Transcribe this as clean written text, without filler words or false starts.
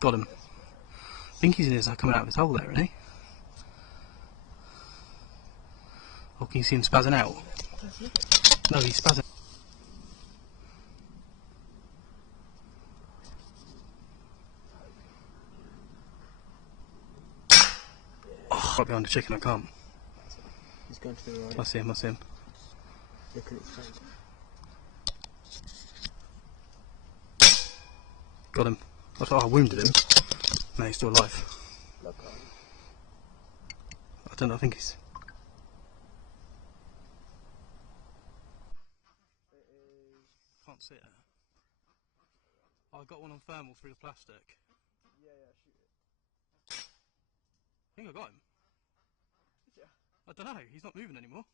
Got him. I think he's in his coming out of his hole there, isn't he? Oh, can you see him spazzing out? No, he's spazzing. Oh, right behind the chicken, I can't. He's going to the right. I see him, I see him. Look at his face. Got him. I thought I wounded him. No, he's still alive. I don't know, I think he's... Can't see it. I got one on thermal through the plastic. Yeah, shoot it. I think I got him. Yeah. I don't know, he's not moving anymore.